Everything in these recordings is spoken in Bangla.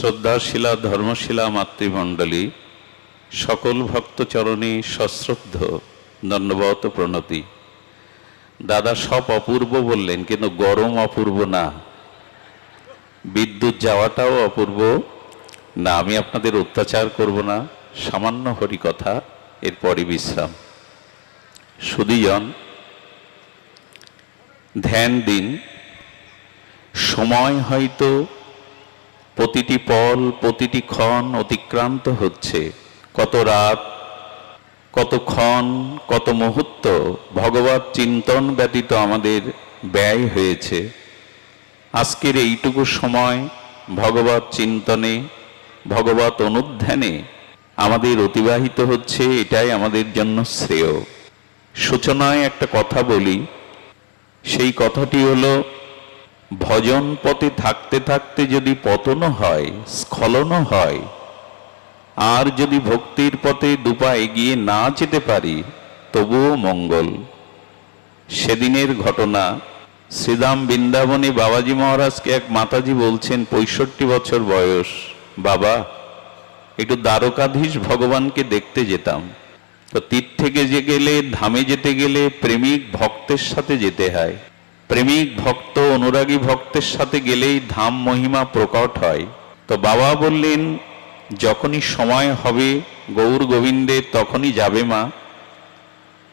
শ্রদ্ধাশীলা ধর্মশীলা মাতৃমণ্ডলী, সকল ভক্তচরণে সশ্রদ্ধ দণ্ডবত প্রণতি। দাদা সব অপূর্ব বললেন, কিন্তু গরম অপূর্ব না। বিদ্যুৎ যাওয়াটাও অপূর্ব না, আমি আপনাদের অত্যাচার করব না। সামান্য হরিকথা এরপরই বিশ্রাম। সুদীজন ধ্যান দিন। সময় হয়তো প্রতিটি পল, প্রতিটি ক্ষণ অতিক্রান্ত হচ্ছে। কত রাত, কত ক্ষণ, কত মুহূর্ত ভগবত চিন্তন ব্যতীত আমাদের ব্যয় হয়েছে। আজকের এইটুকু সময় ভগবত চিন্তনে, ভগবত অনুধ্যানে আমাদের অতিবাহিত হচ্ছে, এটাই আমাদের জন্য শ্রেয়। সূচনায় একটা কথা বলি, সেই কথাটি হলো ভজন পথে থাকতে থাকতে যদি পতনও হয় স্খলনও হয়, আর যদি ভক্তির পথে দুপা এগিয়ে না যেতে পারি, তবুও মঙ্গল। সেদিনের ঘটনা, শ্রীদাম বৃন্দাবনে বাবাজি মহারাজকে এক মাতাজি বলছেন, পঁয়ষট্টি বছর বয়স, বাবা, একটু দ্বারকাধীশ ভগবানকে দেখতে যেতাম। তো তীর থেকে যে গেলে, ধামে যেতে গেলে প্রেমিক ভক্তের সাথে যেতে হয়। প্রেমিক ভক্ত, অনুরাগী ভক্তের সাথে গেলেই ধাম মহিমা প্রকট হয়। তো বাবা বললেন, যখনই সময় হবে, গৌর গোবিন্দের তখনই যাবে মা।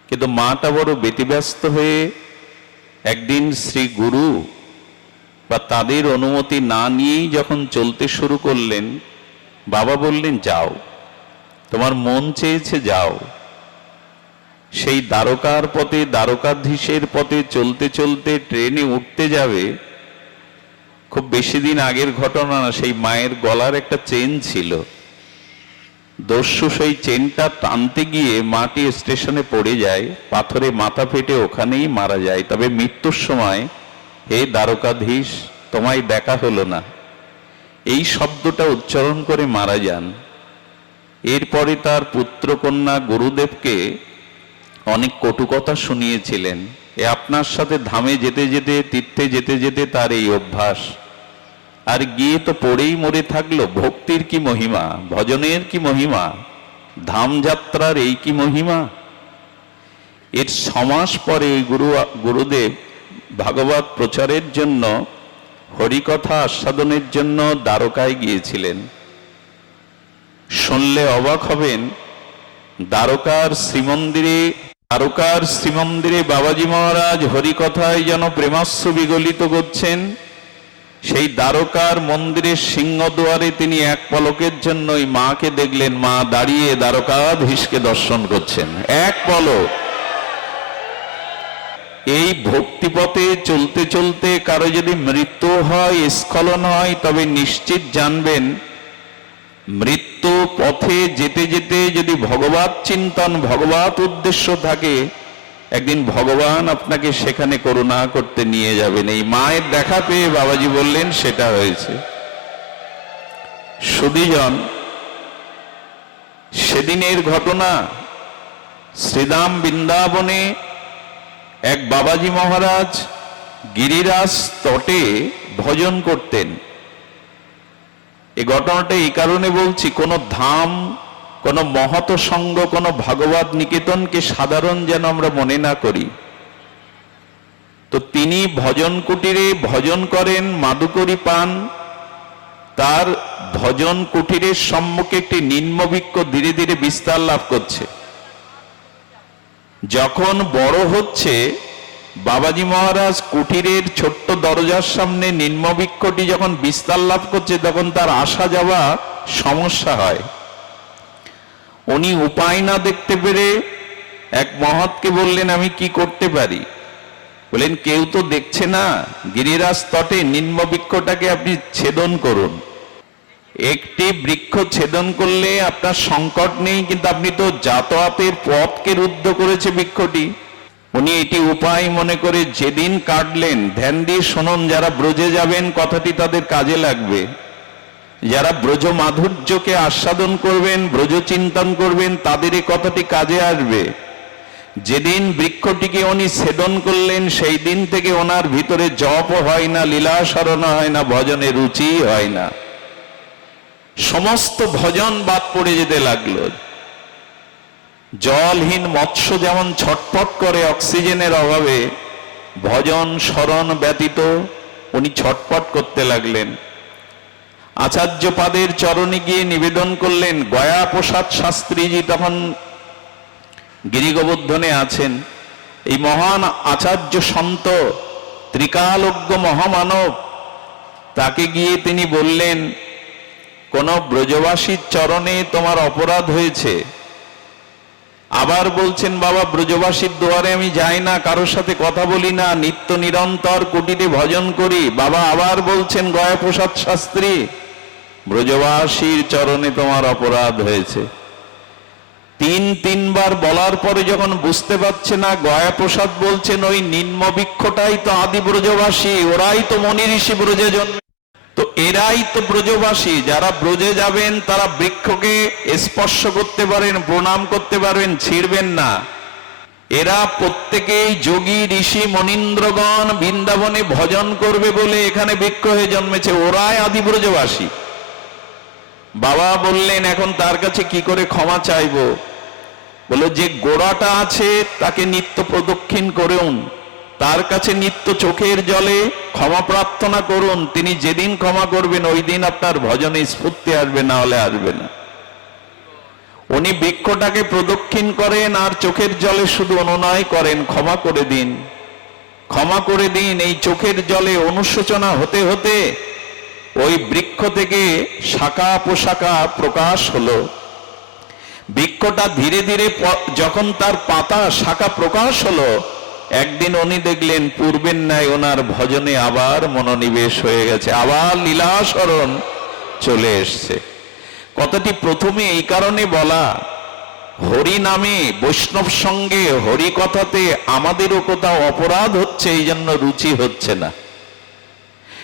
কিন্তু মাটা বড় ব্যতিব্যস্ত হয়ে একদিন শ্রী গুরু বা তাদের অনুমতি না নিয়েই যখন চলতে শুরু করলেন, বাবা বললেন, যাও, তোমার মন চেয়েছে যাও। সেই দ্বারকার পথে, দ্বারকাধীশের পথে চলতে চলতে ট্রেনে উঠতে যাবে, খুব বেশি দিন আগের ঘটনা না, সেই মায়ের গলার একটা চেন ছিল। দস্যু সেই চেনটা টানতে গিয়ে মাটি স্টেশনে পড়ে যায়, পাথরে মাথা ফেটে ওখানেই মারা যায়। তবে মৃত্যুর সময়, হে দ্বারকাধীশ, তোমায় দেখা হলো না। এই শব্দটা উচ্চারণ করে মারা যান। এরপরে তার পুত্রকন্যা গুরুদেবকে অনেক কটুকথা শুনিয়েছিলেন। এ আপনার সাথে ধামে যেতে যেতে, তীর্থে যেতে যেতে তার এই অভ্যাস। আর গিয়ে তো পড়েই মরে থাকল, ভক্তির কি মহিমা, ভজনের কি মহিমা, ধাম যাত্রার এই কি মহিমা? এর সমাস পরে গুরু, গুরুদেব ভাগবত প্রচারের জন্য, হরিকথা আস্বাদনের জন্য দ্বারকায় গিয়েছিলেন। শুনলে অবাক হবেন, দ্বারকার শ্রীমন্দিরে দ্বারকার শ্রীমন্দিরে বাবাজি মহারাজ হরিকথায় যেন প্রেমাস্য বিগলিত করছেন, সেই দ্বারকার মন্দিরের সিংহদুয়ারে তিনি এক পলকের জন্য ওই মাকে দেখলেন। মা দাঁড়িয়ে দ্বারকাধীশকে দর্শন করছেন। এক পলক। এই ভক্তিপথে চলতে চলতে কারও যদি মৃত্যু হয়, স্খলন হয়, তবে নিশ্চিত জানবেন মৃত্যু পথে যেতে যেতে যদি ভগবত চিন্তন ভগবত উদ্দেশ্য থাকে, একদিন ভগবান আপনাকে সেখানে করুণা করতে নিয়ে যাবেন। এই মায়ের দেখা পেয়ে বাবাজি বললেন, সেটা হয়েছে। সুদীজন, সেদিনের ঘটনা শ্রীদাম বৃন্দাবনে এক বাবাজি মহারাজ গিরিরাজ তটে ভজন করতেন। এই ঘটনাটা এই কারণে বলছি, কোন ধাম, কোন মহত সঙ্গ, কোন ভাগবত নিকেতনকে সাধারণ যেন আমরা মনে না করি। তো তিনি ভজন কুটিরে ভজন করেন, মাদুকরি পান। তার ভজন কুটিরের সম্মুখে একটি নিম্নবৃক্ষ ধীরে ধীরে বিস্তার লাভ করছে। যখন বড় হচ্ছে বাবাজি মহারাজ কুটিরের ছোট্ট দরজার সামনে নিম্নবৃক্ষটি যখন বিস্তার লাভ করছে, তখন তার আসা যাওয়া সমস্যা হয়। উনি উপায় না দেখতে পেরে এক মহৎকে বললেন, আমি কি করতে পারি? বলেন, কেউ তো দেখছে না। গিরিরাজ তটে নিম্নবৃক্ষটাকে আপনি ছেদন করুন। একটি বৃক্ষ ছেদন করলে আপনার সংকট নেই, কিন্তু আপনি তো যাতায়াতের পথকে রুদ্ধ করেছে বৃক্ষটি। উনি এটি উপায় মনে করে যেদিন কাটলেন, ধ্যান দিয়ে শুনুন, যারা ব্রজে যাবেন, কথাটি তাদের কাজে লাগবে। যারা ব্রজ মাধুর্যকে আস্বাদন করবেন, ব্রজ চিন্তন করবেন, তাদের এই কথাটি কাজে আসবে। যেদিন বৃক্ষটিকে উনি ছেদন করলেন, সেই দিন থেকে ওনার ভিতরে জপ হয় না লীলা স্মরণ হয় না, ভজনে রুচি হয় না। সমস্ত ভজন বাদ পড়ে যেতে লাগল। জলহীন মৎস্য যেমন ছটফট করে অক্সিজেনের অভাবে, ভজন স্মরণ ব্যতীত উনি ছটফট করতে লাগলেন। আচার্য পাদের চরণে গিয়ে নিবেদন করলেন, গয়া প্রসাদ শাস্ত্রীজি তখন গিরিগোবর্ধনে আছেন। এই মহান আচার্য সন্ত ত্রিকালজ্ঞ মহামানব, তাকে গিয়ে তিনি বললেন, কোন ব্রজবাসীর চরণে তোমার অপরাধ হয়েছে। আবার বলছেন, বাবা, ব্রজবাসীর দুয়ারে আমি যাই না, কারোর সাথে কথা বলি না, নিত্য নিরন্তর কুটিরে ভজন করি। বাবা আবার বলছেন, গয়াপ্রসাদ শাস্ত্রী, ব্রজবাসীর চরণে তোমার অপরাধ হয়েছে। তিন তিনবার বলার পরে যখন বুঝতে পারছে না গয়া প্রসাদ বলছেন, ওই নিম্ন বৃক্ষটাই তো আদি ব্রজবাসী, ওরাই তো মনি ঋষি ব্রজে জন্মে তো এরাই তো ব্রজবাসী, যারা ব্রজে যাবেন তারা বৃক্ষকে স্পর্শ করতে পারেন, প্রণাম করতে পারবেন ছিঁড়বেন না। এরা প্রত্যেকেই যোগী, ঋষি, মনীন্দ্রগণ বৃন্দাবনে ভজন করবে বলে এখানে বৃক্ষ হয়ে জন্মেছে। ওরাই আদি ব্রজবাসী। বাবা বললেন, এখন তার কাছে কি করে ক্ষমা চাইব? বলে, যে গোড়াটা আছে তাকে নিত্য প্রদক্ষিণ করুন তার কাছে নিত্য চোখের জলে ক্ষমা প্রার্থনা করুন। তিনি যেদিন ক্ষমা করবেন, ওই দিন আপনার ভজনে স্ফূর্তি আসবে, না হলে আসবে না। উনি বৃক্ষটাকে প্রদক্ষিণ করেন আর চোখের জলে শুধু অনুনয় করেন, ক্ষমা করে দিন। ক্ষমা করে দিন, এই চোখের জলে অনুশোচনা হতে হতে ওই বৃক্ষ থেকে শাখা পোশাখা প্রকাশ হলো। বৃক্ষটা ধীরে ধীরে যখন তার পাতা শাখা প্রকাশ হলো একদিন উনি দেখলেন পূর্বের ন্যায় ওনার ভজনে আবার মনোনিবেশ হয়ে গেছে, আবার লীলাসরণ চলে এসছে। কথাটি প্রথমে এই কারণে বলা, হরি নামে বৈষ্ণব সঙ্গে হরি কথাতে আমাদেরও কোথাও অপরাধ হচ্ছে, এই জন্য রুচি হচ্ছে না।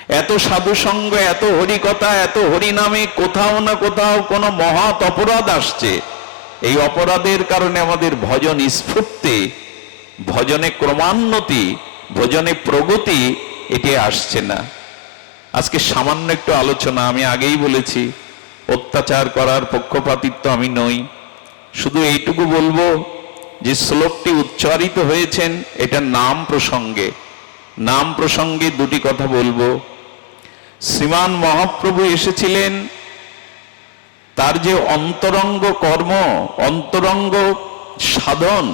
এত সাধু সঙ্গ এত হরি কথা, এত হরি নামে কোথাও না কোথাও কোনো মহৎ অপরাধ আসছে। এই অপরাধের কারণে আমাদের ভজন স্ফূর্তি ভজনে ক্রমান্নতি, ভজনে প্রগতি এটি আসছে না। আজকে সামান্য একটু আলোচনা, আমি আগেই বলেছি, অত্যাচার করার পক্ষপাতিত্ব আমি নই। শুধু এইটুকু বলব যে শ্লোকটি উচ্চারিত হয়েছেন এটা নাম প্রসঙ্গে। নাম প্রসঙ্গে দুটি কথা বলব। শ্রীমান মহাপ্রভু এসেছিলেন, তার যে অন্তরঙ্গ কর্ম, অন্তরঙ্গ সাধন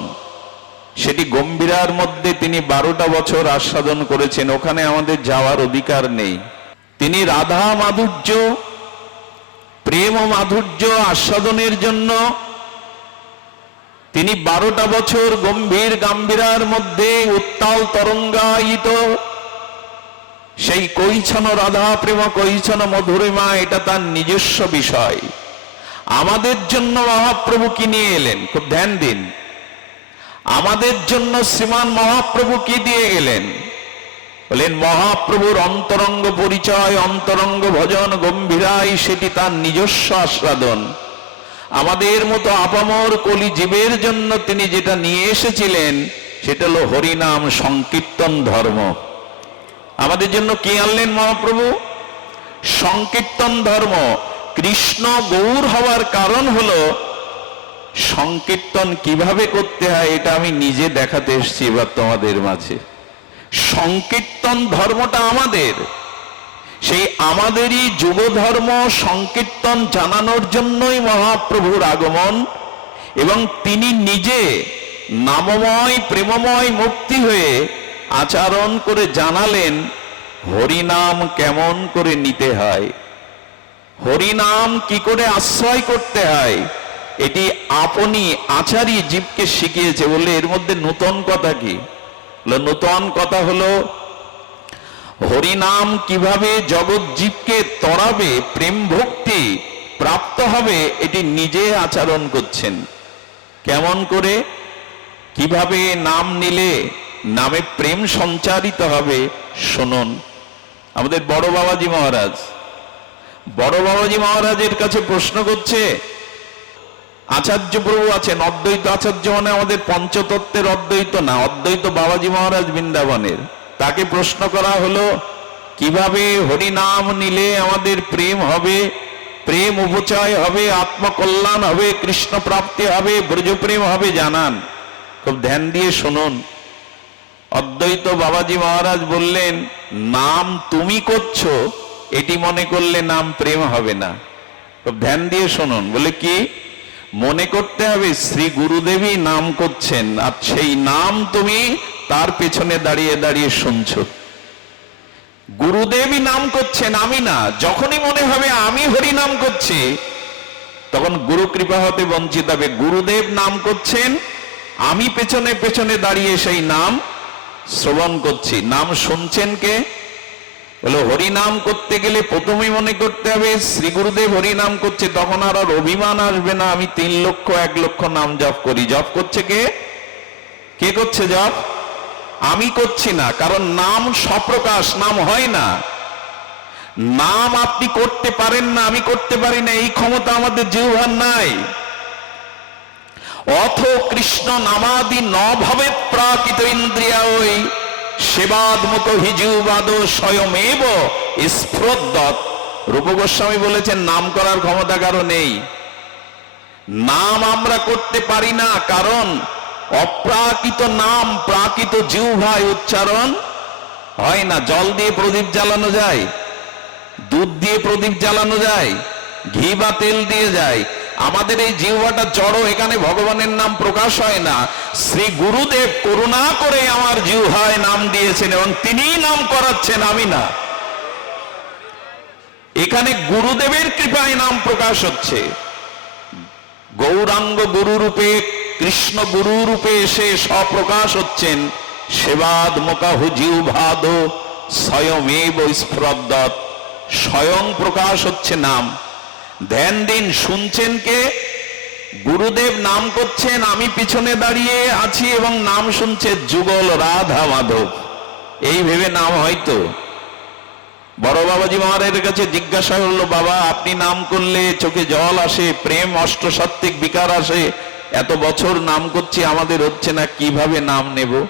সেটি গম্ভীরার মধ্যে তিনি বারোটা বছর আস্বাদন করেছেন, ওখানে আমাদের যাওয়ার অধিকার নেই। তিনি রাধা মাধুর্য, প্রেম মাধুর্য আস্বাদনের জন্য তিনি বারোটা বছর গম্ভীর গাম্ভীরার মধ্যে উত্তাল তরঙ্গায়িত। সেই কৈছন রাধা প্রেম, কৈছন মধুরিমা, এটা তার নিজস্ব বিষয়। আমাদের জন্য মহাপ্রভু কি নিয়ে এলেন? খুব ধ্যান দিন। আমাদের জন্য শ্রীমান মহাপ্রভু কি দিয়ে গেলেন? বলেন, মহাপ্রভুর অন্তরঙ্গ পরিচয়, অন্তরঙ্গ ভজন গম্ভীরাই সেটি তার নিজস্ব আস্বাদন। আমাদের মতো আপামর কলি জীবের জন্য তিনি যেটা নিয়ে এসেছিলেন, সেটা হলো হরিনাম সংকীর্তন ধর্ম। আমাদের জন্য কি আনলেন মহাপ্রভু? সংকীর্তন ধর্ম। কৃষ্ণ গৌর হওয়ার কারণ হলো সংকীর্তন কীভাবে করতে হয়, এটা আমি নিজে দেখাতে এসেছি এবার তোমাদের মাঝে। সংকীর্তন ধর্মটা আমাদের। সেই আমাদেরই যুব ধর্ম সংকীর্তন জানানোর জন্যই মহাপ্রভুর আগমন এবং তিনি নিজে নামময়, প্রেমময় মুক্তি হয়ে আচরণ করে জানালেন, হরিনাম কেমন করে নিতে হয়? হরিনাম কি করে আশ্রয় করতে হয়? এটি আপনি আচারই জীবকে শিখিয়েছে বলে এর মধ্যে নূতন কথা কি? নূতন কথা হলো হরিনাম কীভাবে জগৎ জীবকে তরাবে, প্রেম ভক্তি প্রাপ্ত হবে, এটি নিজে আচরণ করছেন। কেমন করে? কীভাবে নাম নিলে নামে প্রেম সঞ্চারিত হবে, শুনুন। আমাদের বড় বাবাজি মহারাজ, বড় বাবাজি মহারাজের কাছে প্রশ্ন করছে আচার্য প্রভু আছেন, অদ্বৈত আচার্য মানে আমাদের পঞ্চতত্ত্বের অদ্বৈত না, অদ্বৈত বাবাজি মহারাজ বৃন্দাবনের। তাকে প্রশ্ন করা হলো, কীভাবে হরিনাম নিলে আমাদের প্রেম হবে? প্রেম উপচয় হবে, আত্মকল্যাণ হবে, কৃষ্ণ প্রাপ্তি হবে, ব্রজপ্রেম হবে? জানান। খুব ধ্যান দিয়ে শুনুন। অদ্বৈত বাবাজি মহারাজ বললেন, নাম তুমি করছ, এটি মনে করলে নাম প্রেম হবে না। খুব ধ্যান দিয়ে শুনুন। বলে কি? মনে করতে হবে শ্রী গুরুদেবী নাম করছেন, আর সেই নাম তুমি তার পেছনে দাঁড়িয়ে দাঁড়িয়ে শুনছো। গুরুদেবই নাম করছেন আমি না, যখনই মনে হবে আমি হরি নাম করছি, তখন গুরু কৃপা হতে বঞ্চিত হবে। গুরুদেব নাম করছেন, আমি পেছনে পেছনে দাঁড়িয়ে সেই নাম শ্রবণ করছি। নাম শুনছেন কে? বলে হরি নাম করতে গেলে প্রথমেই মনে করতে হবে, শ্রী গুরুদেব হরি নাম করছে, তখন আর আর অভিমান আসবে না। আমি তিন লক্ষ, এক লক্ষ নাম জপ করি। জপ করছে কে? কে করছে জপ? আমি করছি না, কারণ নাম সপ্রকাশ নাম হয় না। নাম আপনি করতে পারেন না, আমি করতে পারি না, এই ক্ষমতা আমাদের জিহ্বার নাই। অথ কৃষ্ণ নামাদি নভাবে প্রাকৃত ইন্দ্রিয়া ওই সেবাদমুখ হিজুবাদ স্বয়মেব স্ফ্রদ্দত রূপ গোস্বামী বলেছেন, নাম করার ক্ষমতা কারও নেই। নাম আমরা করতে পারি না, কারণ অপ্রাকৃত নাম, প্রাকৃত জিহ্বায় উচ্চারণ হয় না। জল দিয়ে প্রদীপ জ্বালানো যায়, দুধ দিয়ে প্রদীপ জ্বালানো যায়, ঘি বা তেল দিয়ে যায়। আমাদের এই জিহ্বাটা জড়ো, এখানে ভগবানের নাম প্রকাশ হয় না। শ্রী গুরুদেব করুণা করে আমার জিহ্বায় নাম দিয়েছেন এবং তিনিই নাম করাচ্ছেন আমি না। এখানে গুরুদেবের কৃপায় নাম প্রকাশ হচ্ছে। গৌরাঙ্গ গুরু রূপে, কৃষ্ণ গুরু রূপে এসে স্বপ্রকাশ হচ্ছেন। সেবাদ মোকাহু জিহ্বাদ স্বয়মেব স্ফুরদ্দত। স্বয়ং প্রকাশ হচ্ছে নাম। ধ্যান দিন, শুনছেন কে? গুরুদেব নাম করছেন, আমি পিছনে দাঁড়িয়ে আছি এবং নাম শুনছে যুগল রাধা মাধব। এই ভেবে নাম হয়তো। বড় বাবাজি মহারাজের কাছে জিজ্ঞাসা হলো বাবা, আপনি নাম করলে চোখে জল আসে, প্রেম অষ্টসাত্ত্বিক বিকার আসে। এত বছর নাম করছি, আমাদের হচ্ছে না, কীভাবে নাম নেব?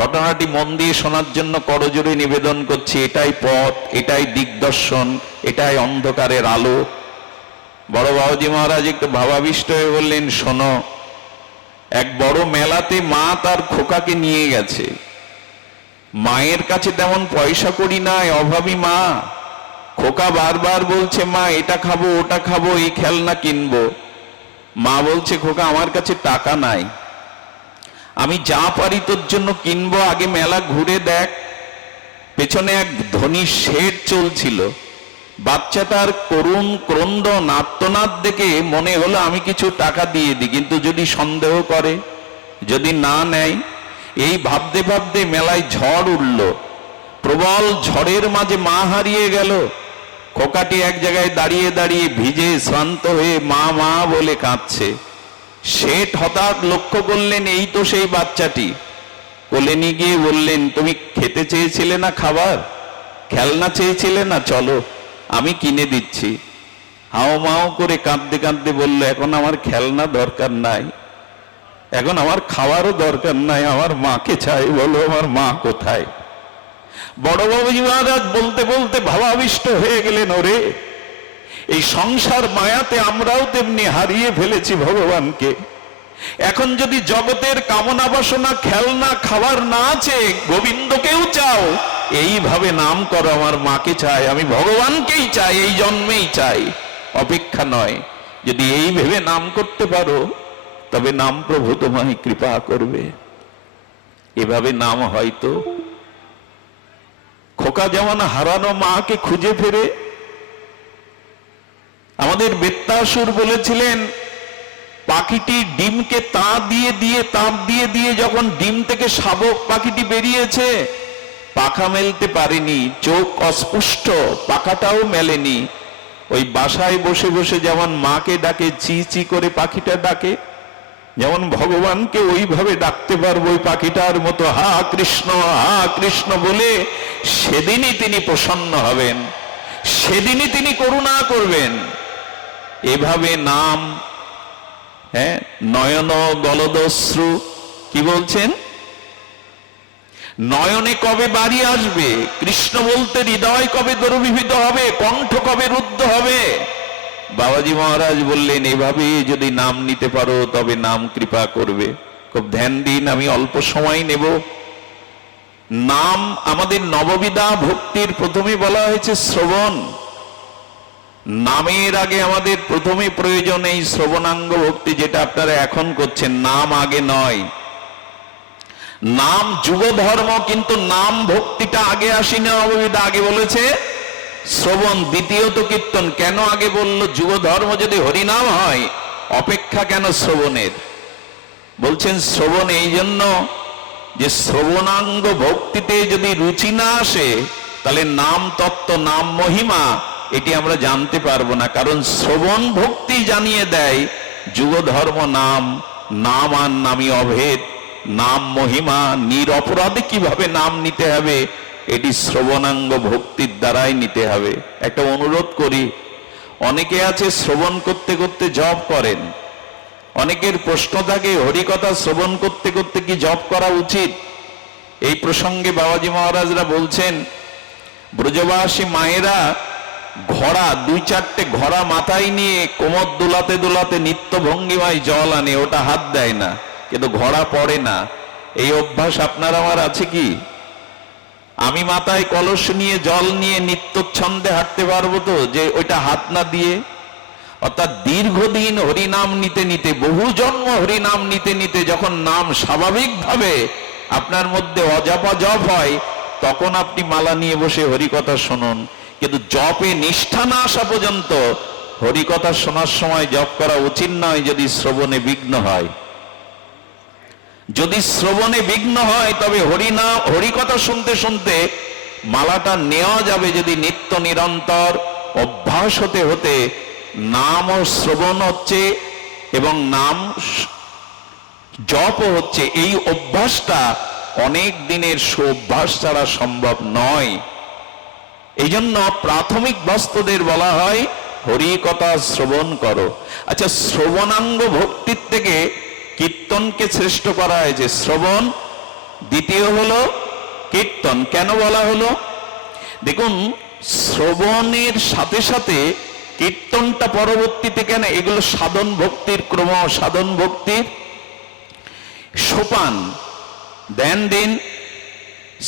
ঘটনাটি মন দিয়ে শোনার জন্য করজোরে নিবেদন করছি, এটাই পথ, এটাই দিগদর্শন, এটাই অন্ধকারের আলো। বড় বাবাজি মহারাজ একটু ভাবাবিষ্ট হয়ে বললেন, শোনো, এক বড় মেলাতে মা তার খোকাকে নিয়ে গেছে। মায়ের কাছে তেমন পয়সা করি নাই, অভাবী মা। খোকা বারবার বলছে, মা, এটা খাব, ওটা খাব, এই খেলনা কিনবো। মা বলছে, খোকা, আমার কাছে টাকা নাই। আমি যা পারি তোর জন্য কিনবো, আগে মেলা ঘুরে দেখ। পেছনে এক ধনী শেড চলছিল। বাচ্চাটার করুণ ক্রন্দন আত্মনাদ দেখে মনে হলো আমি কিছু টাকা দিয়ে দিই, কিন্তু যদি সন্দেহ করে, যদি না নেয়, এই ভাবতে ভাবতে মেলায় ঝড় উঠল। প্রবল ঝড়ের মাঝে মা হারিয়ে গেল। খোকাটি এক জায়গায় দাঁড়িয়ে দাঁড়িয়ে ভিজে শ্রান্ত হয়ে মা মা বলে কাঁদছে। শেঠ হঠাৎ লক্ষ্য করলেন, এই তো সেই বাচ্চাটি। কোলে নিয়ে গিয়ে বললেন, তুমি খেতে চেয়েছিলে না খাবার? খেলনা চেয়েছিলে না? চলো, আমি কিনে দিচ্ছি। হাও মাও করে কাঁদতে কাঁদতে বলল, এখন আমার খেলনা দরকার নাই। এখন আমার খাওয়ারও দরকার নাই। আমার মাকে চাই বলো, আমার মা কোথায়? বড় বাবুজি মহারাজ বলতে বলতে ভাবাবিষ্ট হয়ে গেলেন, ওরে এই সংসার মায়াতে আমরাও তেমনি হারিয়ে ফেলেছি ভগবানকে। এখন যদি জগতের কামনা বাসনা, খেলনা, খাবার না আছে, গোবিন্দকেও চাও, এইভাবে নাম করো, আমার মাকে চাই, আমি ভগবানকেই চাই, এই জন্মেই চাই। অপেক্ষা নয়, যদি এই ভেবে নাম করতে পারো, তবে নাম প্রভু তোমায় কৃপা করবে। এভাবে নাম হয়তো খোকা যেমন হারানো মাকে খুঁজে ফেরে আমাদের বেত্তাসুর বলেছিলেন, পাখিটি ডিমকে তা দিয়ে দিয়ে তাপ দিয়ে দিয়ে যখন ডিম থেকে শাবক পাখিটি বেরিয়েছে, পাখা মেলতে পারেনি, চোখ অস্পষ্ট, পাখাটাও মেলেনি। ওই বাসায় বসে বসে যেমন মাকে ডাকে চি চি করে পাখিটা ডাকে, যেমন ভগবানকে ওইভাবে ডাকতে পারব ওই পাখিটার মতো, হা কৃষ্ণ হা কৃষ্ণ বলে সেদিনই তিনি প্রসন্ন হবেন, সেদিনই তিনি করুণা করবেন। এভাবে নাম হ্যাঁ নয়ন গলদশ্রু কি বলছেন? নয়নে কবে বাড়ি আসবে? কৃষ্ণ বলতে হৃদয় কবে দরবিভূত হবে? কণ্ঠ কবে রুদ্ধ হবে? বাবাজি মহারাজ বললেন, এভাবে যদি নাম নিতে পারো, তবে নাম কৃপা করবে। খুব ধ্যান দিন, আমি অল্প সময় নেব। নাম আমাদের নববিদা ভক্তির প্রথমে বলা হয়েছে শ্রবণ। নামের আগে আমাদের প্রথমে প্রয়োজন এই শ্রবণাঙ্গ ভক্তি যেটা আপনারা এখন করছেন, নাম আগে নয়। নাম যুগ ধর্ম কিন্তু নাম ভক্তিটা আগে আসি না আগে বলেছে শ্রবণ, দ্বিতীয়ত কীর্তন। কেন আগে বলল যুগ ধর্ম যদি হরিনাম হয়, অপেক্ষা কেন শ্রবণের? বলছেন শ্রবণ এই জন্য যে শ্রবণাঙ্গ ভক্তিতে যদি রুচি না আসে, তাহলে নাম তত্ত্ব, নাম মহিমা এটি আমরা জানতে পারব না, কারণ শ্রবণ ভক্তি জানিয়ে দেয় যুগ ধর্ম নাম নাম আর নামই অভেদ, নাম মহিমা নিরপরাধে কীভাবে নাম নিতে হবে, এটি শ্রবণাঙ্গ ভক্তির দ্বারাই নিতে হবে। একটা অনুরোধ করি, অনেকে আছে শ্রবণ করতে করতে জব করেন, অনেকের প্রশ্ন থাকে হরিকথা শ্রবণ করতে করতে কি জপ করা উচিত? এই প্রসঙ্গে বাবাজি মহারাজরা বলছেন, ব্রজবাসী মায়েরা ঘোড়া, দুই চারটে ঘোড়া মাথায় নিয়ে কোমর দোলাতে দোলাতে নিত্য ভঙ্গিমায় জল আনে, ওটা হাত দেয় না, কিন্তু ঘোড়া পড়ে না। এই অভ্যাস আপনার আমার আছে কি? আমি মাথায় কলস নিয়ে, জল নিয়ে নিত্য ছন্দে হাঁটতে পারব তো, যে ওইটা হাত না দিয়ে? অর্থাৎ দীর্ঘদিন হরিনাম নিতে নিতে, বহু জন্ম হরিনাম নিতে নিতে যখন নাম স্বাভাবিকভাবে আপনার মধ্যে অজাপা জপ হয়, তখন আপনি মালা নিয়ে বসে হরিকথা শুনুন। কিন্তু জপে নিষ্ঠা না আসা পর্যন্ত হরিকথা শোনার সময় জপ করা উচিত নয় যদি শ্রবণে বিঘ্ন হয়। যদি শ্রবণে বিঘ্ন হয়, তবে হরিনা হরিকথা শুনতে শুনতে মালাটা নেওয়া যাবে যদি নিত্য নিরন্তর অভ্যাস হতে হতে নাম ও শ্রবণ হচ্ছে এবং নাম জপ হচ্ছে। এই অভ্যাসটা অনেক দিনের সুঅভ্যাস ছাড়া সম্ভব নয়। এই জন্য প্রাথমিক বস্তুদের বলা হয় হরিকথা শ্রবণ করো। আচ্ছা শ্রবণাঙ্গ ভক্তির থেকে কীর্তনকে শ্রেষ্ঠ করা হয়েছে শ্রবণ, দ্বিতীয় হলো কীর্তন। কেন বলা হলো? দেখুন, শ্রবণের সাথে সাথে কীর্তনটা পরবর্তীতে কেন? এগুলো সাধন ভক্তির ক্রম, সাধন ভক্তির সোপান। দেন দিন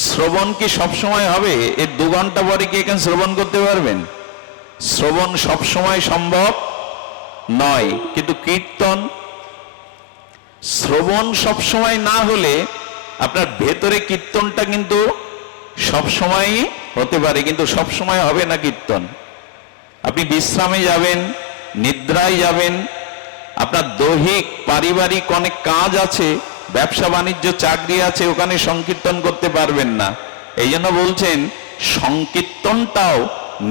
শ্রবণ কি সব সময় হবে? এর দু ঘণ্টা পরে কি এখানে শ্রবণ করতে পারবেন? শ্রবণ সব সময় সম্ভব নয়। কিন্তু কীর্তন, শ্রবণ সব সময় না হলে আপনার ভেতরে কীর্তনটা কিন্তু সব সময়ই হতে পারে, কিন্তু সব সময় হবে না কীর্তন। আপনি বিশ্রামে যাবেন, নিদ্রায় যাবেন, আপনার দৈহিক, পারিবারিক অনেক কাজ আছে ব্যবসা বাণিজ্য, চাকরি আছে, ওখানে সংকীর্তন করতে পারবেন না। এই জন্য বলছেন, সংকীর্তনটাও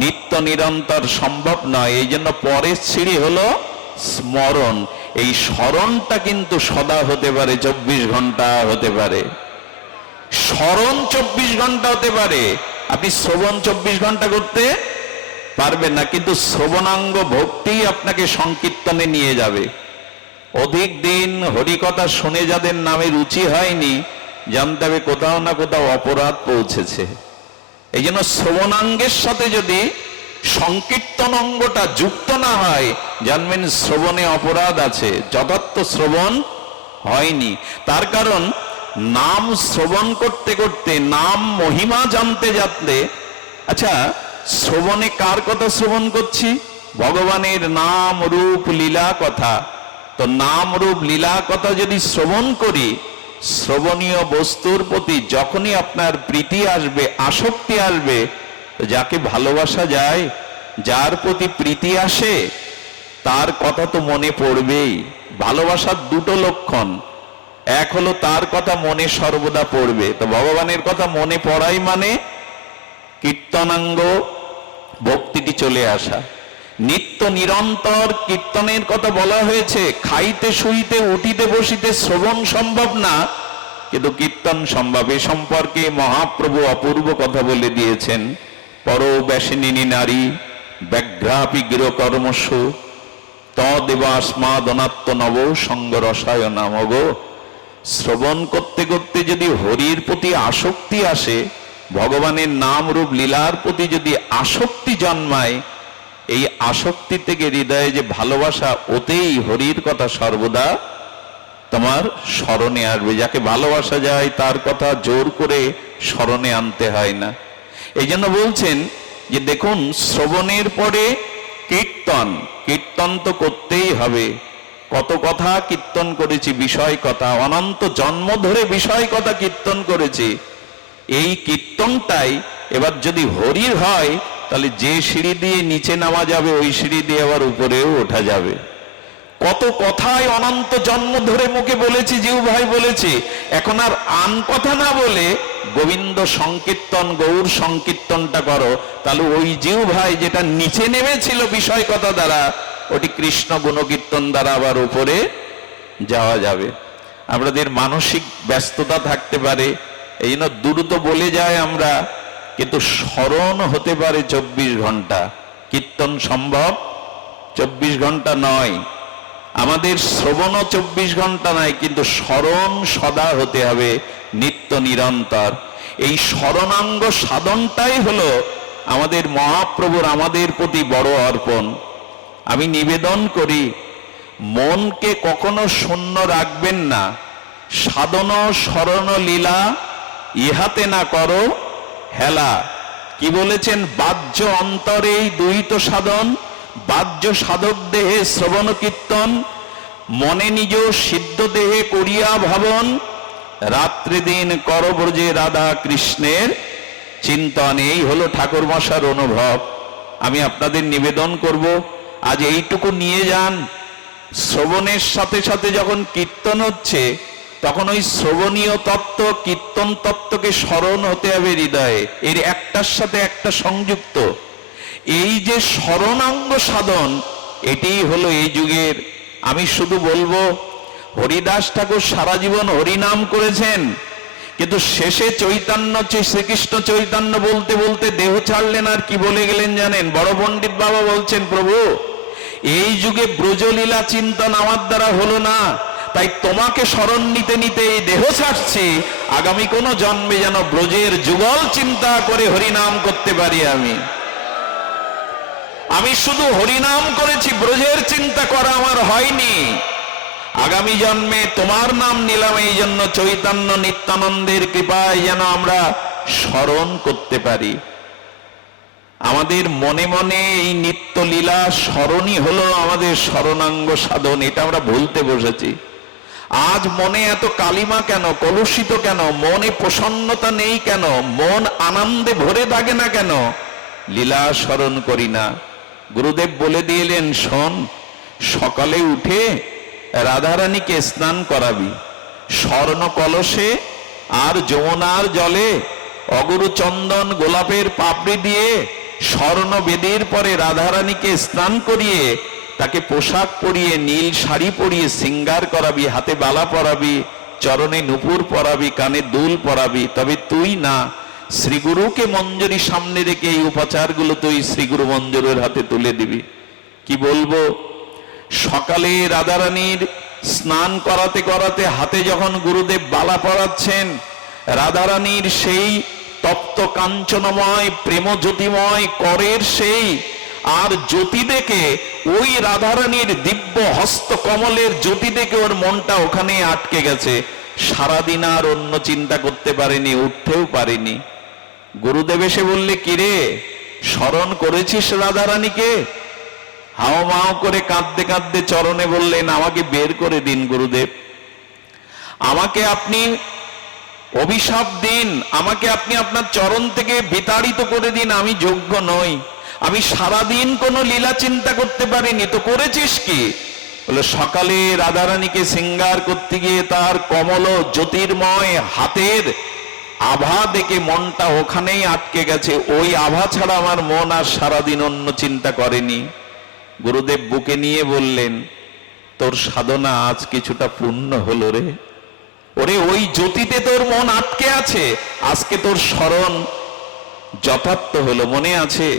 নিত্য নিরন্তর সম্ভব নয়। এই জন্য পরের সিঁড়ি হলো স্মরণ। এই স্মরণটা কিন্তু সদা হতে পারে, চব্বিশ ঘণ্টা হতে পারে। স্মরণ চব্বিশ ঘণ্টা হতে পারে। আপনি শ্রবণ চব্বিশ ঘণ্টা করতে পারবেন না, কিন্তু শ্রবণাঙ্গ ভক্তি আপনাকে সংকীর্তনে নিয়ে যাবে। অধিক দিন হরিকথা শুনে যাদের নামে রুচি হয়নি, জানতে হবে কোথাও না কোথাও অপরাধ পৌঁছেছে। এই জন্য শ্রবণাঙ্গের সাথে যদি সংকীর্তন অঙ্গটা যুক্ত না হয়, জানবেন শ্রবণে অপরাধ আছে, যথার্থ শ্রবণ হয়নি। তার কারণ, নাম শ্রবণ করতে করতে, নাম মহিমা জানতে জানতে আচ্ছা শ্রবণে কার কথা শ্রবণ করছি? ভগবানের নাম, রূপ, লীলা, কথা। তো নাম রূপ লীলা কথা যদি শ্রবণ করি, শ্রবণীয় বস্তুর প্রতি যখনই আপনার প্রীতি আসবে, আসক্তি আসবে যাকে ভালোবাসা যায়, যার প্রতি প্রীতি আসে, তার কথা তো মনে পড়বেই। ভালোবাসার দুটো লক্ষণ। এক হলো তার কথা মনে সর্বদা পড়বে। তো ভগবানের কথা মনে পড়াই মানে কীর্তনাঙ্গ ভক্তিটি চলে আসা। নিত্য নিরন্তর কীর্তনের কথা বলা হয়েছে, খাইতে, শুইতে, উঠিতে, বসিতে শ্রবণ সম্ভব না। কিন্তু কীর্তন সম্ভব, এ সম্পর্কে মহাপ্রভু অপূর্ব কথা বলে দিয়েছেন। পরব্যাসিনী নারী, ব্যাঘ্রাপি গৃহকর্মস্য তদেবাস্মাদনাত্ম নব সঙ্গ রসায়ন নামগ। শ্রবণ করতে করতে যদি হরির প্রতি আসক্তি আসে, ভগবানের নাম রূপ লীলার প্রতি যদি আসক্তি জন্মায় এই আসক্তি থেকে হৃদয়ে যে ভালোবাসা, ওতেই হরির কথা সর্বদা তোমার স্মরণে আসবে। যাকে ভালোবাসা যায়, তার কথা জোর করে স্মরণে আনতে হয় না। এই জন্য বলছেন যে, দেখুন, শ্রবণের পরে কীর্তন কীর্তন তো করতেই হবে। কত কথা কীর্তন করেছি, বিষয় কথা, অনন্ত জন্ম ধরে বিষয় কথা কীর্তন করেছি। এই কীর্তনটাই এবার যদি হরির হয় তাহলে যে সিঁড়ি দিয়ে নিচে নামা যাবে, ওই সিঁড়ি দিয়ে আবার উপরেও ওঠা যাবে। কত কথাই অনন্ত জন্ম ধরে মুখে বলেছি, জিউ ভাই বলেছি। এখন আর আন কথা না বলে গোবিন্দ সংকীর্তন, গৌর সংকীর্তনটা করো। তাহলে ওই জিউ ভাই যেটা নিচে নেমেছিল বিষয় কথা দ্বারা, ওটি কৃষ্ণ গুণকীর্তন দ্বারা আবার উপরে যাওয়া যাবে। আমাদের মানসিক ব্যস্ততা থাকতে পারে। এই জন্য দ্রুত বলে যায় আমরা কিন্তু স্মরণ হতে পারে চব্বিশ ঘণ্টা। কীর্তন সম্ভব? চব্বিশ ঘণ্টা নয়। আমাদের শ্রবণও চব্বিশ ঘণ্টা নয়, কিন্তু স্মরণ সদা হতে হবে, নিত্য নিরন্তর। এই স্মরণাঙ্গ সাধনটাই হলো আমাদের মহাপ্রভুর আমাদের প্রতি বড় অর্পণ। আমি নিবেদন করি, মনকে কখনো শূন্য রাখবেন না। সাধন, স্মরণ, লীলা ইহাতে না করো। হেলা। কি বলেছেন? বাহ্য অন্তরেই দুইত সাধন, বাহ্য সাধক দেহে শ্রবণ কীর্তন, মনে নিজ সিদ্ধ দেহে করিয়া ভাবন, রাত্রি দিন করব্রজে রাধা কৃষ্ণের চিন্তন। এই হলো ঠাকুর মশার অনুভব। আমি আপনাদের নিবেদন করব, আজ এইটুকু নিয়ে যান। শ্রবণের সাথে সাথে যখন কীর্তন হচ্ছে তখন ওই শ্রবণীয় তত্ত্ব, কীর্তন তত্ত্বকে স্মরণ হতে হবে হৃদয়ে। এর একটার সাথে একটা সংযুক্ত। এই যে স্মরণাঙ্গ সাধন এটিই হলো এই যুগের। আমি শুধু বলব, হরিদাস ঠাকুর সারা জীবন হরিনাম করেছেন, কিন্তু শেষে চৈতন্য শ্রীকৃষ্ণ চৈতন্য বলতে বলতে দেহ ছাড়লেন আর কি বলে গেলেন জানেন? বড় পণ্ডিত বাবা বলছেন, প্রভু, এই যুগে ব্রজলীলা চিন্তন আমার দ্বারা হলো না। তাই তোমাকে স্মরণ নিতে নিতে এই দেহ ছাড়ছি। আগামী কোন জন্মে যেন ব্রজের যুগল চিন্তা করে হরিনাম করতে পারি আমি। আমি শুধু হরিনাম করেছি, ব্রজের চিন্তা করা আমার হয়নি। আগামী জন্মে তোমার নাম নিলাম, এই জন্য চৈতন্য নিত্যানন্দের কৃপায় যেন আমরা স্মরণ করতে পারি। আমাদের মনে মনে এই নিত্য লীলা স্মরণই হলো আমাদের স্মরণাঙ্গ সাধন, এটা আমরা ভুলতে বসেছি। আজ মনে এত কালিমা কেন, কলুষিত কেন? মনে প্রসন্নতা নেই কেন? মন আনন্দে ভরে থাকে না কেন? লীলা স্মরণ করি না। গুরুদেব বলে দিলেন শোন, সকালে উঠে রাধারানীকে স্নান করাবি। স্বর্ণ কলসে আর যমুনার জলে অগুরু চন্দন গোলাপের পাপড়ি দিয়ে স্বর্ণ বেদির পরে রাধারানীকে স্নান করিয়ে তাকে পোশাক পরিয়ে, নীল শাড়ি পরিয়ে, সিঙ্গার করাবি, হাতে বালা পরাবি, চরণে নুপুর পরাবি, কানে দুল পরাবি, তবে তুই না। শ্রীগুরুকে মঞ্জুরি সামনে রেখে এই উপাচারগুলো তুই শ্রীগুরু মঞ্জুরের হাতে তুলে দিবি। কি বলব? সকালে রাধারানীর স্নান করাতে করাতে হাতে যখন গুরুদেব বালা পরাচ্ছেন, রাধারানীর সেই তপ্ত কাঞ্চনময় প্রেম জ্যোতিময় করের সেই আর জ্যোতি দেখে, ওই রাধারানীর দিব্য হস্ত কমলের জ্যোতি দেখে ওর মনটা ওখানে আটকে গেছে। সারাদিন আর অন্য চিন্তা করতে পারেনি, উঠতেও পারেনি। গুরুদেব এসে বললে, কিরে, স্মরণ করেছিস রাধারানীকে? হাও মাও করে কাঁদতে কাঁদতে চরণে বললেন, আমাকে বের করে দিন গুরুদেব। আমাকে আপনি অভিশাপ দিন। আমাকে আপনি আপনার চরণ থেকে বিতাড়িত করে দিন। আমি যোগ্য নই। আমি সারাদিন কোনো লীলা চিন্তা করতে পারিনি, তো করেছিস কি? বলে, সকালে রাধারানীকে সিঙ্গার করতে গিয়ে তার কমল জ্যোতির্ময় হাতের আভা দেখে মনটা ওখানেই আটকে গেছে। ওই আভা ছাড়া আমার মন আর সারাদিন অন্য চিন্তা করেনি। গুরুদেব বুকে নিয়ে বললেন, তোর সাধনা আজ কিছুটা পূর্ণ হলো রে। ওরে, ওই জ্যোতিতে তোর মন আটকে আছে। আজকে তোর স্মরণ যথার্থ হলো, মনে আছে?